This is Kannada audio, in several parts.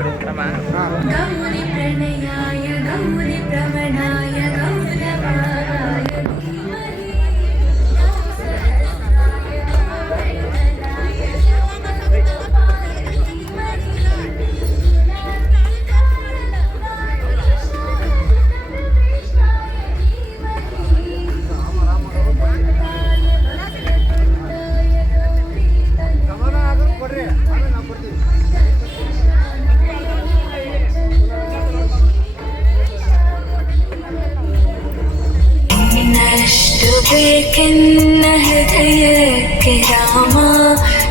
ಗೌರಿ ಪ್ರಣಯಾಯ ಗೌರಿ ಪ್ರವಣಾಯ ಗೌರವಾಯ ಧೀಮಹಿ ಬೇಕೆನ್ನ ಹೃದಯಕ್ಕೆ ರಾಮ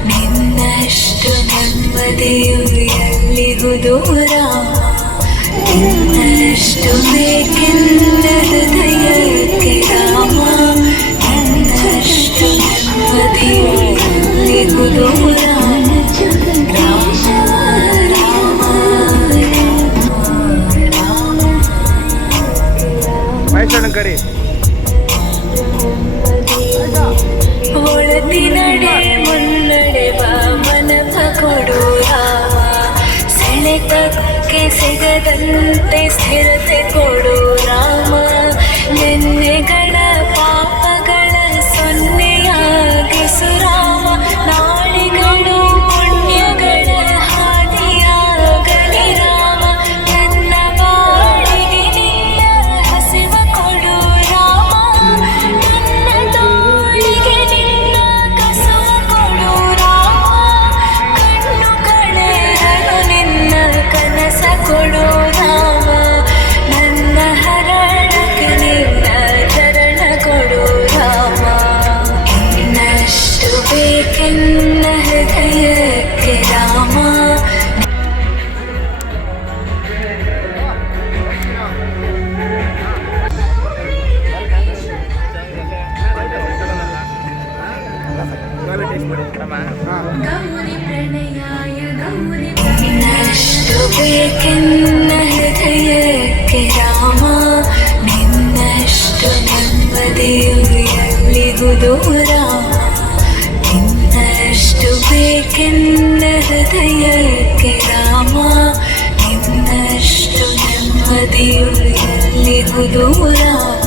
ನಿನ್ನಷ್ಟು ನೆಮ್ಮದಿಯು ಎಲ್ಲಿಹುದು ರಾಮ ನಿನ್ನಷ್ಟು ಬೇಕೆನ್ನ ಹೃದಯಕ್ಕೆ ರಾಮ ನಿನ್ನಷ್ಟು ನೆಮ್ಮದಿಯು ಎಲ್ಲಿಹುದು ರಾಮ ರಾಮ ರಾಮ ಮೈಸೂರು ಕರಿ ಒಳದಿನಡೆ ಮುನ್ನಡೆವ ಮನವ ಕೊಡು ರಾಮ ಸೆಳೆತಕ್ಕೆ ಸಿಗದಂತೆ ಸ್ಥಿರತೆ ಕೊಡು ರಾಮ ನಿನ್ನೆಗಳ ಪಾಪಗಳ ಸೊನ್ನೆಯಾಗಿಸು ರಾಮ ನಾಳಿಗಳು ಪುಣ್ಯಗಳ ಹಾದಿಯಾಗಲಿ ರಾಮ ನನ್ನ ಬಾಳಿಗೆ ನಿನ್ನ ಹಸಿವ ಕೊಡು ರಾಮ ನಿನ್ನ ತೋಳಿಗೆ ನಿನ್ನ ಕಸುವ ಕೊಡು ರಾಮ ಕಣ್ಣುಗಳೆರಡು ನಿನ್ನ ಕನಸ ಕೊಡು ರಾಮ ನನ್ನ ಹರಣಕ್ಕೆ ನಿನ್ನ ಚರಣ ಕೊಡು ರಾಮ ಇನ್ನಷ್ಟು ಬೇಕೆನ್ನ ಹೃದಯಕ್ಕೆ ರಾಮ ಗೌರಿ ಪ್ರಣಯಾಯ ಗೌರಿ ನಿನ್ನಷ್ಟು ಬೇಕೆನ್ನ ಹೃದಯಕ್ಕೆ ರಾಮ ನಿನ್ನಷ್ಟು ನೆಮ್ಮದಿಯು ಎಲ್ಲಿಹುದು ರಾಮ ನಿನ್ನಷ್ಟು ಬೇಕೆನ್ನ ಹೃದಯಕ್ಕೆ ರಾಮ ನಿನ್ನಷ್ಟು ನೆಮ್ಮದಿಯು ಎಲ್ಲಿಹುದು ರಾಮ